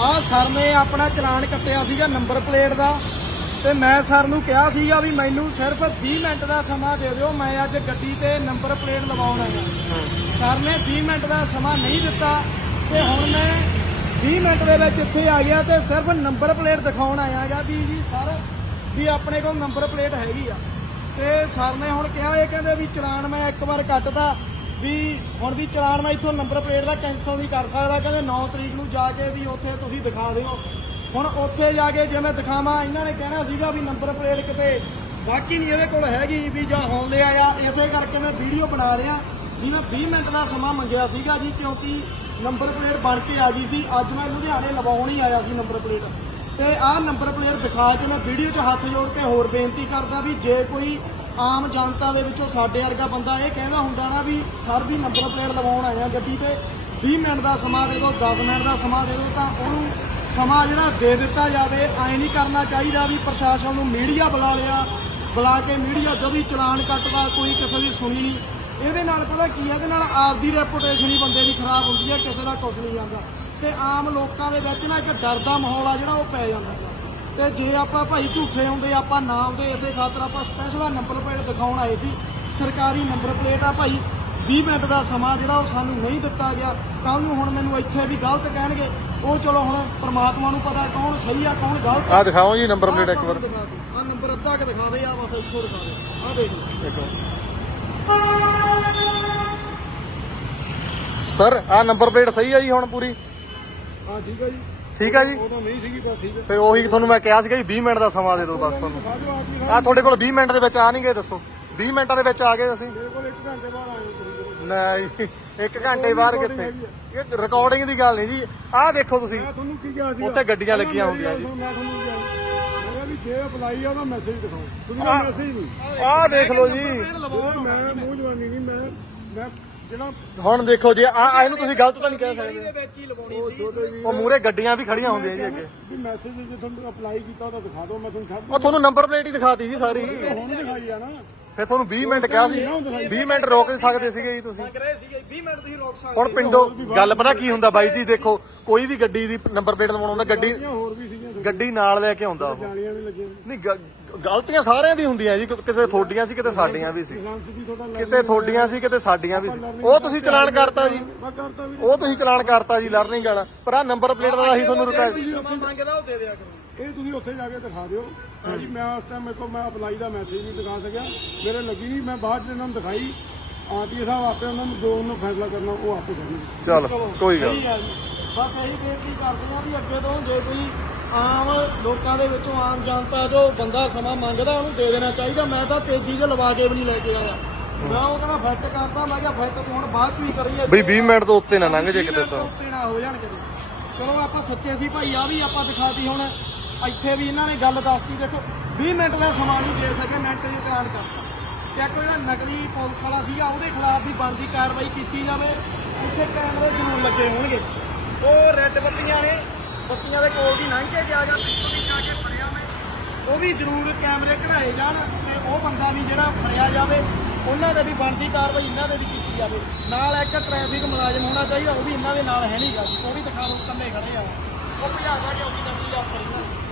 ਆ ਸਰ ਨੇ ਆਪਣਾ ਚਲਾਨ ਕੱਟਿਆ ਸੀਗਾ ਨੰਬਰ ਪਲੇਟ ਦਾ ਤੇ ਮੈਂ ਸਰ ਨੂੰ ਕਿਹਾ ਸੀਗਾ ਵੀ ਮੈਨੂੰ ਸਿਰਫ 20 ਮਿੰਟ ਦਾ ਸਮਾਂ ਦੇ ਦਿਓ, ਮੈਂ ਅੱਜ ਗੱਡੀ ਤੇ ਨੰਬਰ ਪਲੇਟ ਲਵਾਉਣ ਆਇਆ। ਸਰ ਨੇ 20 ਮਿੰਟ ਦਾ ਸਮਾਂ ਨਹੀਂ ਦਿੱਤਾ ਤੇ ਹੁਣ ਮੈਂ 20 ਮਿੰਟ ਦੇ ਵਿੱਚ ਇੱਥੇ ਆ ਗਿਆ ਤੇ ਸਿਰਫ ਨੰਬਰ ਪਲੇਟ ਦਿਖਾਉਣ ਆਇਆ ਗਾ ਵੀ ਜੀ ਸਰ ਵੀ ਆਪਣੇ ਕੋਲ ਨੰਬਰ ਪਲੇਟ ਹੈਗੀ ਆ। ਤੇ ਸਰ ਨੇ ਹੁਣ ਕਿਹਾ ਇਹ ਕਹਿੰਦੇ ਵੀ ਚਲਾਨ ਮੈਂ ਇੱਕ ਵਾਰ ਕੱਟਦਾ ਵੀ ਹੁਣ ਵੀ ਚਲਾਨ ਮੈਂ ਇੱਥੋਂ ਨੰਬਰ ਪਲੇਟ ਦਾ ਕੈਂਸਲ ਨਹੀਂ ਕਰ ਸਕਦਾ, ਕਹਿੰਦੇ 9 ਤਰੀਕ ਨੂੰ ਜਾ ਕੇ ਵੀ ਉੱਥੇ ਤੁਸੀਂ ਦਿਖਾ ਦਿਓ। ਹੁਣ ਉੱਥੇ ਜਾ ਕੇ ਜੇ ਮੈਂ ਦਿਖਾਵਾਂ, ਇਹਨਾਂ ਨੇ ਕਹਿਣਾ ਸੀਗਾ ਵੀ ਨੰਬਰ ਪਲੇਟ ਕਿਤੇ ਬਾਕੀ ਨਹੀਂ, ਇਹਦੇ ਕੋਲ ਹੈਗੀ ਵੀ ਜਾਂ ਹੋਣ ਲਿਆ ਆ। ਇਸੇ ਕਰਕੇ ਮੈਂ ਵੀਡੀਓ ਬਣਾ ਰਿਹਾ। ਵੀ ਮੈਂ 20 ਮਿੰਟ ਦਾ ਸਮਾਂ ਮੰਗਿਆ ਸੀਗਾ ਜੀ, ਕਿਉਂਕਿ ਨੰਬਰ ਪਲੇਟ ਬਣ ਕੇ ਆ ਗਈ ਸੀ। ਅੱਜ ਮੈਂ ਲੁਧਿਆਣੇ ਲਵਾਉਣ ਹੀ ਆਇਆ ਸੀ ਨੰਬਰ ਪਲੇਟ। ਤੇ ਆਹ ਨੰਬਰ ਪਲੇਟ ਦਿਖਾ ਕੇ ਮੈਂ ਵੀਡੀਓ 'ਚ ਹੱਥ ਜੋੜ ਕੇ ਹੋਰ ਬੇਨਤੀ ਕਰਦਾ ਵੀ ਜੇ ਕੋਈ ਆਮ ਜਨਤਾ ਦੇ ਵਿੱਚੋਂ ਸਾਡੇ ਵਰਗਾ ਬੰਦਾ ਇਹ ਕਹਿੰਦਾ ਹੁੰਦਾ ਨਾ ਵੀ ਸਰ ਵੀ ਨੰਬਰ ਪਲੇਟ ਲਵਾਉਣ ਆਇਆ ਗੱਡੀ ਤੇ 20 ਮਿੰਟ ਦਾ ਸਮਾਂ ਦੇ ਦਿਓ 10 ਮਿੰਟ ਦਾ ਸਮਾਂ ਦੇ ਦਿਓ, ਤਾਂ ਉਹਨੂੰ ਸਮਾਂ ਜਿਹੜਾ ਦੇ ਦਿੱਤਾ ਜਾਵੇ, ਐ ਨਹੀਂ ਕਰਨਾ ਚਾਹੀਦਾ ਵੀ ਪ੍ਰਸ਼ਾਸਨ ਨੂੰ ਮੀਡੀਆ ਬੁਲਾ ਲਿਆ, ਬੁਲਾ ਕੇ ਮੀਡੀਆ ਜਦੋਂ ਹੀ ਚਲਾਨ ਕੱਟਦਾ, ਕੋਈ ਕਿਸੇ ਦੀ ਸੁਣੀ ਨਹੀਂ। ਇਹਦੇ ਨਾਲ ਪਤਾ ਕੀ ਹੈ ਇਹਦੇ ਨਾਲ ਆਪਦੀ ਰੈਪੂਟੇਸ਼ਨ ਹੀ ਬੰਦੇ ਦੀ ਖਰਾਬ ਹੁੰਦੀ ਹੈ ਕਿਸੇ ਦਾ ਕੁਝ ਨਹੀਂ ਜਾਂਦਾ ਤੇ ਆਮ ਲੋਕਾਂ ਦੇ ਵਿੱਚ ਨਾ ਇੱਕ ਡਰ ਦਾ ਮਾਹੌਲ ਆ ਜਿਹੜਾ ਉਹ ਪੈ ਜਾਂਦਾ। ਤੇ ਜੇ ਆਪਾਂ ਭਾਈ ਝੂਠੇ ਹੁੰਦੇ ਆਪਾਂ ਨਾ ਹੁੰਦੇ ਇਸੇ ਖਾਤਰ ਆਪਾਂ ਸਪੈਸ਼ਲ ਨੰਬਰ ਪਲੇਟ ਦਿਖਾਉਣ ਆਏ ਸੀ। ਸਰਕਾਰੀ ਨੰਬਰ ਪਲੇਟ ਆ ਭਾਈ 20 ਮਿੰਟ ਦਾ ਸਮਾਂ ਜਿਹੜਾ ਉਹ ਸਾਨੂੰ ਨਹੀਂ ਦਿੱਤਾ ਗਿਆ। ਕੱਲ ਨੂੰ ਹੁਣ ਮੈਨੂੰ ਇੱਥੇ ਵੀ ਗਲਤ ਕਹਿਣਗੇ। ਉਹ ਚਲੋ ਹੁਣ ਪ੍ਰਮਾਤਮਾ ਨੂੰ ਪਤਾ ਕੌਣ ਸਹੀ ਆ ਕੌਣ ਗਲਤ ਆ। ਦਿਖਾਓ ਜੀ ਨੰਬਰ ਪਲੇਟ ਇੱਕ ਵਾਰ। ਆ ਨੰਬਰ ਅੱਧਾ ਕਿ ਦਿਖਾ ਦੇ ਆ ਬਸ ਇੱਥੋਂ ਦਿਖਾ ਦੇ ਆ ਦੇਖ ਇੱਕ ਸਰ ਆ ਨੰਬਰ ਪਲੇਟ ਸਹੀ ਹੈ ਜੀ ਹੁਣ ਪੂਰੀ? ਹਾਂ ਠੀਕ ਹੈ ਜੀ। ਠੀਕ ਹੈ ਜੀ? ਉਹ ਤਾਂ ਨਹੀਂ ਸੀਗੀ ਬਸ ਠੀਕ ਹੈ ਫਿਰ ਉਹੀ ਤੁਹਾਨੂੰ ਮੈਂ ਕਿਹਾ ਸੀਗਾ ਜੀ 20 ਮਿੰਟ ਦਾ ਸਮਾਂ ਦੇ ਦਿਓ ਬਸ ਤੁਹਾਨੂੰ। ਆਪ ਆ ਤੁਹਾਡੇ ਕੋਲ 20 ਮਿੰਟ ਦੇ ਵਿੱਚ ਆ ਨਹੀਂ ਗਏ ਦੱਸੋ। 20 ਮਿੰਟਾਂ ਦੇ ਵਿੱਚ ਆ ਗਏ ਅਸੀਂ। ਮੇਰੇ ਕੋਲ 1 ਘੰਟੇ ਬਾਅਦ ਆਏ ਤੁਸੀਂ ਨਹੀਂ ਇੱਕ ਘੰਟੇ ਬਾਅਦ ਕਿੱਥੇ? ਇਹ ਰਿਕਾਰਡਿੰਗ ਦੀ ਗੱਲ ਨਹੀਂ ਜੀ। ਆਹ ਦੇਖੋ ਤੁਸੀਂ। ਮੈਂ ਤੁਹਾਨੂੰ ਕੀ ਕਿਹਾ ਸੀ ਉੱਥੇ ਗੱਡੀਆਂ ਲੱਗੀਆਂ ਹੁੰਦੀਆਂ ਜੀ। ਮੈਂ ਤੁਹਾਨੂੰ ਕਿਹਾ? ਮੈਂ ਕਿਹਾ ਵੀ ਜੇ ਅਪਲਾਈ ਆ ਉਹਦਾ ਮੈਸੇਜ ਦਿਖਾਓ। ਤੁਸੀਂ ਮੈਸੇਜ ਨਹੀਂ। ਆਹ ਦੇਖ ਲਓ ਜੀ। ਮੈਂ ਮੂੰਹ ਜਵਾਨੀ ਨਹੀਂ ਮੈਂ ਮੈਂ ਜਿਹੜਾ ਹੁਣ ਦੇਖੋ ਜੀ ਆ ਇਹਨੂੰ ਤੁਸੀਂ ਗਲਤ ਤਾਂ ਨਹੀਂ ਕਹਿ ਸਕਦੇ। ਇਹਦੇ ਵਿੱਚ ਹੀ ਲਵਾਉਣੀ ਸੀ। ਛੋਟੇ ਵੀ ਉਹ ਮੂਰੇ ਗੱਡੀਆਂ ਵੀ ਖੜੀਆਂ ਹੁੰਦੀਆਂ ਜੀ ਅੱਗੇ। ਵੀ ਮੈਸੇਜ ਜੇ ਤੁਹਾਨੂੰ ਅਪਲਾਈ ਕੀਤਾ ਉਹਦਾ ਦਿਖਾ ਦਿਓ ਮੈਂ ਤੁਹਾਨੂੰ ਛੱਡ ਉਹ ਤੁਹਾਨੂੰ ਨੰਬਰ ਪਲੇਟ ਹੀ ਦਿਖਾਤੀ ਜੀ ਸਾਰੀ। ਹੁਣ ਦਿਖਾਈ ਆ ਨਾ। ਫਿਰ ਤੁਹਾਨੂੰ 20 ਮਿੰਟ ਕਿਹਾ ਸੀ। 20 ਮਿੰਟ ਰੋਕ ਸਕਦੇ ਸੀਗੇ ਜੀ ਤੁਸੀਂ। ਕਰੇ ਸੀਗੇ 20 ਮਿੰਟ ਤੁਸੀਂ ਰੋਕ ਸਕਦੇ ਹੁਣ ਪਿੰਡੋਂ ਗੱਲ ਪਤਾ ਕੀ ਹੁੰਦਾ ਬਾਈ ਜੀ ਦੇਖੋ ਕੋਈ ਵੀ ਗੱਡੀ ਦੀ ਨੰਬਰ ਪਲੇਟ ਲਵਾਉਣਾ ਹੁੰਦਾ ਗੱਡੀ ਹੋਰ ਵੀ ਸੀਗੀਆਂ ਗੱਡੀ ਨਾਲ ਲੈ ਕੇ ਆਉਂਦਾ ਉਹ। ਜਾਲੀਆਂ ਵੀ ਲੱਗੀਆਂ। ਨਹੀਂ ਗ- ਗਲਤੀਆਂ ਸਾਰਿਆਂ ਦੀ ਹੁੰਦੀਆਂ ਜੀ ਕਿਤੇ ਤੁਹਾਡੀਆਂ ਸੀ ਕਿਤੇ ਸਾਡੀਆਂ ਵੀ ਸੀ। ਕਿਤੇ ਤੁਹਾਡੀਆਂ ਸੀ ਕਿਤੇ ਸਾਡੀਆਂ ਵੀ ਸੀ। ਉਹ ਤੁਸੀਂ ਚਲਾਨ ਕਰਤਾ ਜੀ। ਉਹ ਤੁਸੀਂ ਚਲਾਨ ਕਰਤਾ ਜੀ ਲਰਨਿੰਗ ਵਾਲਾ। ਪਰ ਆ ਨੰਬਰ ਪਲੇਟ ਦਾ ਅਸੀਂ ਤੁਹਾਨੂੰ ਰੁਕਾ ਦੇ ਇਹ ਤੁਸੀਂ ਉੱਥੇ ਜਾ ਕੇ ਦਿਖਾ ਦਿਓ। ਹਾਂਜੀ ਮੈਂ ਉਸ ਟਾਈਮ ਮੇਰੇ ਕੋਲ ਮੈਂ ਅਪਲਾਈ ਦਾ ਮੈਸੇਜ ਨਹੀਂ ਦਿਖਾ ਸਕਿਆ। ਮੇਰੇ ਲੱਗੀ ਨਹੀਂ ਮੈਂ ਬਾਅਦ ਚ ਇਹਨਾਂ ਨੂੰ ਦਿਖਾਈ। ਆਰਟੀ ਸਾਹਿਬ ਆਪੇ ਉਹਨਾਂ ਨੂੰ ਜੋ ਉਹਨੂੰ ਫੈਸਲਾ ਕਰਨਾ ਉਹ ਆਪੇ ਕਰਨਗੇ। ਚੱਲ ਕੋਈ ਗੱਲ ਜੀ। ਬਸ ਇਹੀ ਬੇਨਤੀ ਕਰਦੇ ਆ ਵੀ ਅੱਗੇ ਤੋਂ ਜੇ ਕੋਈ ਆਮ ਲੋਕਾਂ ਦੇ ਵਿੱਚੋਂ ਆਮ ਜਨਤਾ ਜੋ ਬੰਦਾ ਸਮਾਂ ਮੰਗਦਾ ਉਹਨੂੰ ਦੇ ਦੇਣਾ ਚਾਹੀਦਾ। ਮੈਂ ਤਾਂ ਤੇਜ਼ੀ 'ਚ ਲਵਾ ਕੇ ਵੀ ਨਹੀਂ ਲੈ ਕੇ ਆਇਆ। ਮੈਂ ਉਹ ਕਹਿੰਦਾ ਫਿੱਟ ਕਰਦਾ ਮੈਂ ਕਿਹਾ ਫਿੱਟ ਤੂੰ ਹੁਣ ਬਾਅਦ 'ਚ ਵੀ ਕਰੀਏ। ਬਈ 20 ਮਿੰਟ ਤੋਂ ਉੱਤੇ ਨਾ ਲੰਘ ਜੇ ਕਿਤੇ ਸਰ ਉੱਤੇ ਨਾ ਹੋ ਜਾਣ ਕਿਤੇ। ਚਲੋ ਆਪਾਂ ਸੱਚੇ ਸੀ ਭਾਈ ਆ ਵੀ ਆਪਾਂ ਦਿਖਾਤੀ ਹੁਣ। ਇੱਥੇ ਵੀ ਇਹਨਾਂ ਨੇ ਗੱਲ ਦੱਸਤੀ ਦੇਖੋ 20 ਮਿੰਟ ਦਾ ਸਮਾਂ ਨਹੀਂ ਦੇ ਸਕੇ ਮਿੰਟ 'ਚ ਚਲਾਨ ਕਰਤਾ ਤੇ ਕੋਈ ਜਿਹੜਾ ਨਕਲੀ ਪੁਲਿਸ ਵਾਲਾ ਸੀਗਾ ਉਹਦੇ ਖਿਲਾਫ ਵੀ ਬਣਦੀ ਕਾਰਵਾਈ ਕੀਤੀ ਜਾਵੇ। ਇੱਥੇ ਕੈਮਰੇ ਜ਼ਰੂਰ ਲੱਗੇ ਹੋਣਗੇ। ਉਹ ਰੈੱਡ ਬੱਤੀਆਂ ਨੇ ਬੱਤੀਆਂ ਦੇ ਕੋਲ ਦੀ ਲੰਘ ਕੇ ਗਿਆ ਜਾਂ, ਪਿੱਛੋਂ ਦੀ ਜਾ ਕੇ ਫੜਿਆ ਮੈਂ। ਉਹ ਵੀ ਜ਼ਰੂਰ ਕੈਮਰੇ ਕਢਾਏ ਜਾਣ ਤੇ ਉਹ ਬੰਦਾ ਵੀ ਜਿਹੜਾ ਫੜਿਆ ਜਾਵੇ, ਉਹਨਾਂ ਦੇ ਵੀ ਬਣਦੀ ਕਾਰਵਾਈ, ਇਹਨਾਂ ਦੇ ਵੀ ਕੀਤੀ ਜਾਵੇ। ਨਾਲ ਇੱਕ ਟ੍ਰੈਫਿਕ ਮੁਲਾਜ਼ਮ ਹੋਣਾ ਚਾਹੀਦਾ, ਉਹ ਵੀ ਇਹਨਾਂ ਦੇ ਨਾਲ ਹੈ ਨਹੀਂਗਾ ਉਹ ਵੀ ਦਿਖਾ ਦਿਓ, ਇਕੱਲੇ ਖੜੇ ਆ। ਉਹ ਭਜਾਦਾ ਕਿਉਂਕਿ ਨਕਲੀ ਅਫਸਰ ਇਹਨਾਂ ਨੇ।